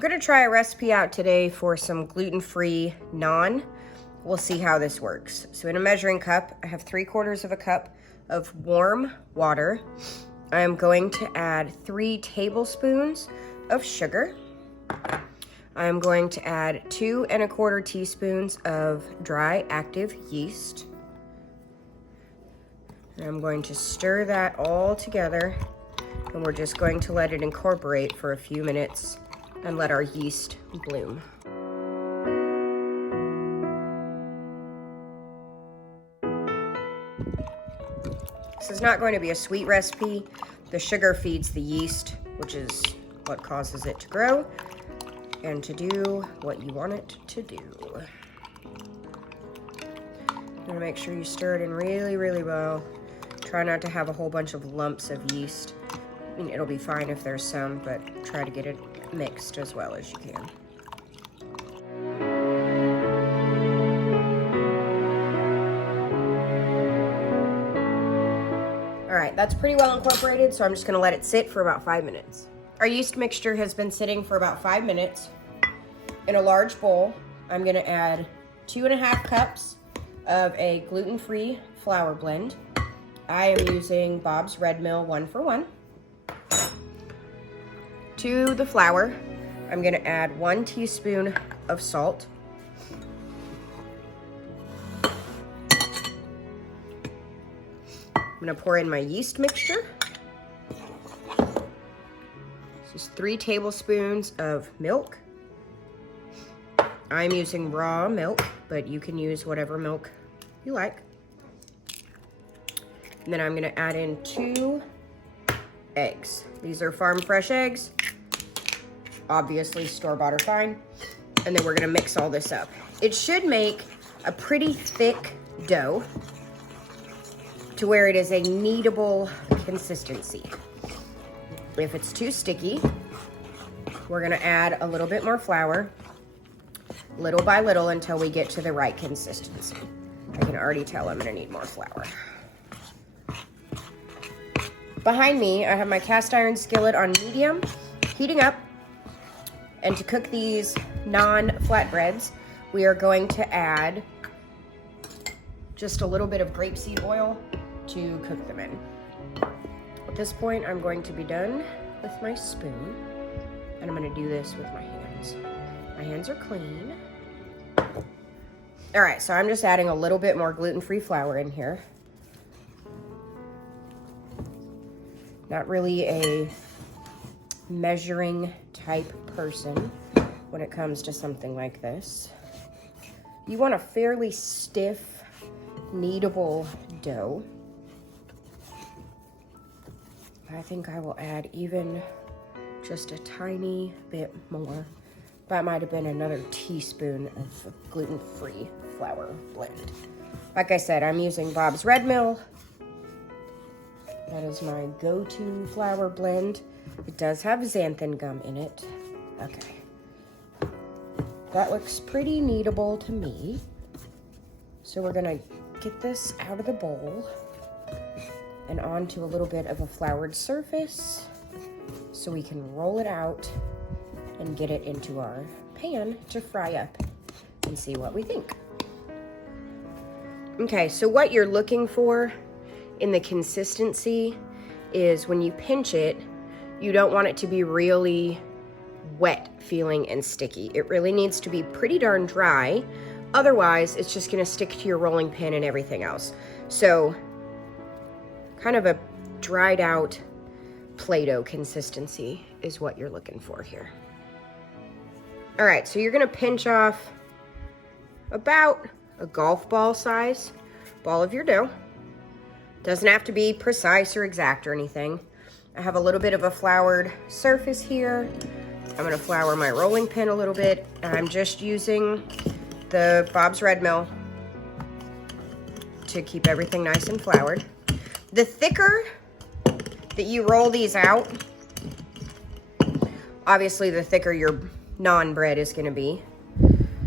I'm gonna try a recipe out today for some gluten-free naan. We'll see how this works. So in a measuring cup, I have 3/4 of a cup of warm water. I am going to add 3 tablespoons of sugar. I'm going to add 2 1/4 teaspoons of dry active yeast. And I'm going to stir that all together, and we're just going to let it incorporate for a few minutes and let our yeast bloom. This is not going to be a sweet recipe. The sugar feeds the yeast, which is what causes it to grow and to do what you want it to do. You want to make sure you stir it in really, really well. Try not to have a whole bunch of lumps of yeast. I mean, it'll be fine if there's some, but try to get it mixed as well as you can. All right, that's pretty well incorporated, so I'm just gonna let it sit for about 5 minutes. Our yeast mixture has been sitting for about 5 minutes. In a large bowl, I'm gonna add 2.5 cups of a gluten-free flour blend. I am using Bob's Red Mill 1-for-1. To the flour, I'm gonna add 1 teaspoon of salt. I'm gonna pour in my yeast mixture. This is 3 tablespoons of milk. I'm using raw milk, but you can use whatever milk you like. And then I'm gonna add in 2 eggs. These are farm fresh eggs. Obviously store-bought are fine. And then we're gonna mix all this up. It should make a pretty thick dough to where it is a kneadable consistency. If it's too sticky, we're gonna add a little bit more flour, little by little, until we get to the right consistency. I can already tell I'm gonna need more flour. Behind me, I have my cast iron skillet on medium, heating up. And to cook these naan flatbreads, we are going to add just a little bit of grapeseed oil to cook them in. At this point, I'm going to be done with my spoon, and I'm gonna do this with my hands. My hands are clean. All right, so I'm just adding a little bit more gluten-free flour in here. Not really a measuring type person when it comes to something like this. You want a fairly stiff, kneadable dough. I think I will add even just a tiny bit more. That might have been another teaspoon of gluten-free flour blend. Like I said, I'm using Bob's Red Mill. That is my go-to flour blend. It does have xanthan gum in it. Okay. That looks pretty kneadable to me. So we're gonna get this out of the bowl and onto a little bit of a floured surface so we can roll it out and get it into our pan to fry up and see what we think. Okay, so what you're looking for in the consistency is when you pinch it, you don't want it to be really wet feeling and sticky. It really needs to be pretty darn dry. Otherwise, it's just gonna stick to your rolling pin and everything else. So, kind of a dried out Play-Doh consistency is what you're looking for here. All right, so you're gonna pinch off about a golf ball size ball of your dough. Doesn't have to be precise or exact or anything. I have a little bit of a floured surface here. I'm gonna flour my rolling pin a little bit. I'm just using the Bob's Red Mill to keep everything nice and floured. The thicker that you roll these out, obviously the thicker your naan bread is gonna be.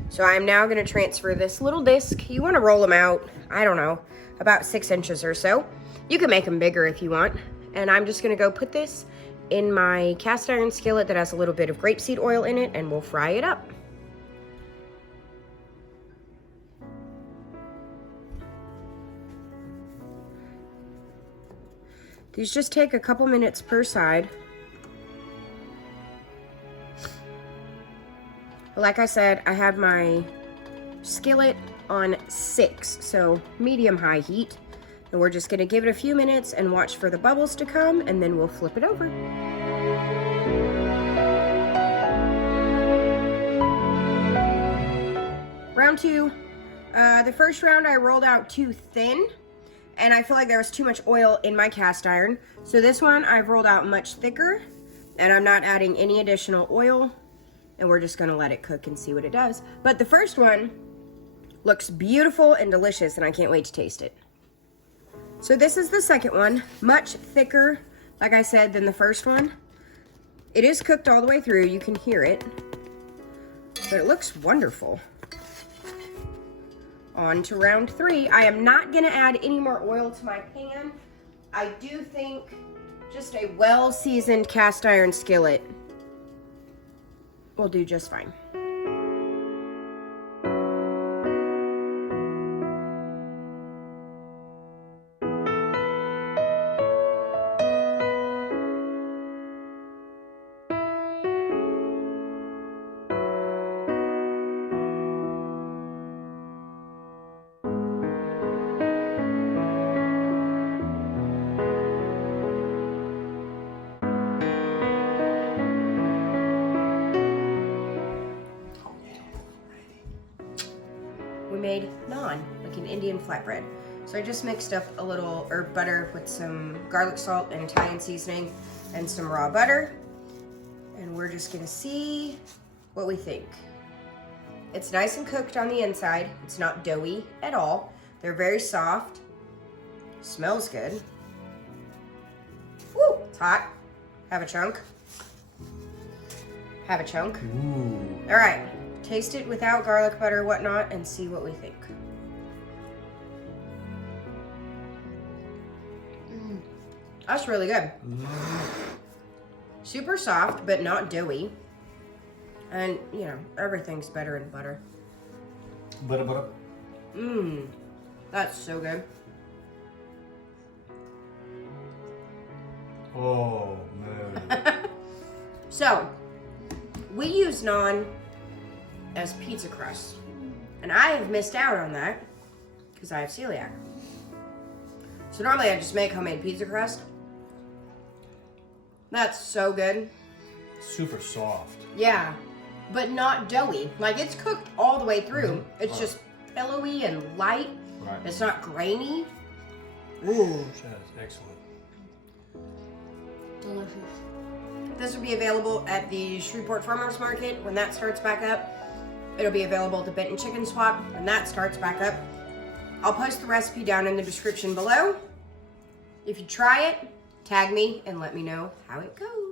So I'm now gonna transfer this little disc. You wanna roll them out, I don't know, about 6 inches or so. You can make them bigger if you want. And I'm just gonna go put this in my cast iron skillet that has a little bit of grapeseed oil in it, and we'll fry it up. These just take a couple minutes per side. Like I said, I have my skillet on 6, so medium-high heat. And we're just gonna give it a few minutes and watch for the bubbles to come, and then we'll flip it over. Round 2. The first round I rolled out too thin, and I feel like there was too much oil in my cast iron. So this one I've rolled out much thicker, and I'm not adding any additional oil, and we're just gonna let it cook and see what it does. But the first one looks beautiful and delicious, and I can't wait to taste it. So this is the second one, much thicker, like I said, than the first one. It is cooked all the way through, you can hear it, but it looks wonderful. On to round 3. I am not gonna add any more oil to my pan. I do think just a well-seasoned cast iron skillet will do just fine. Made naan, like an Indian flatbread. So I just mixed up a little herb butter with some garlic salt and Italian seasoning and some raw butter. And we're just gonna see what we think. It's nice and cooked on the inside. It's not doughy at all. They're very soft. Smells good. Woo, it's hot. Have a chunk. Have a chunk. Ooh. All right. Taste it without garlic butter, whatnot, and see what we think. That's really good. Super soft, but not doughy. And, you know, everything's better in butter. Butter. That's so good. Oh, man. So, we use naan as pizza crust, and I have missed out on that because I have celiac. So normally I just make homemade pizza crust. That's so good. Super soft. Yeah, but not doughy. Like, it's cooked all the way through. It's just pillowy and light. Right. It's not grainy. Ooh. That's excellent. Delicious. This will be available at the Shreveport Farmers Market when that starts back up. It'll be available at the Benton Chicken Swap when that starts back up. I'll post the recipe down in the description below. If you try it, tag me and let me know how it goes.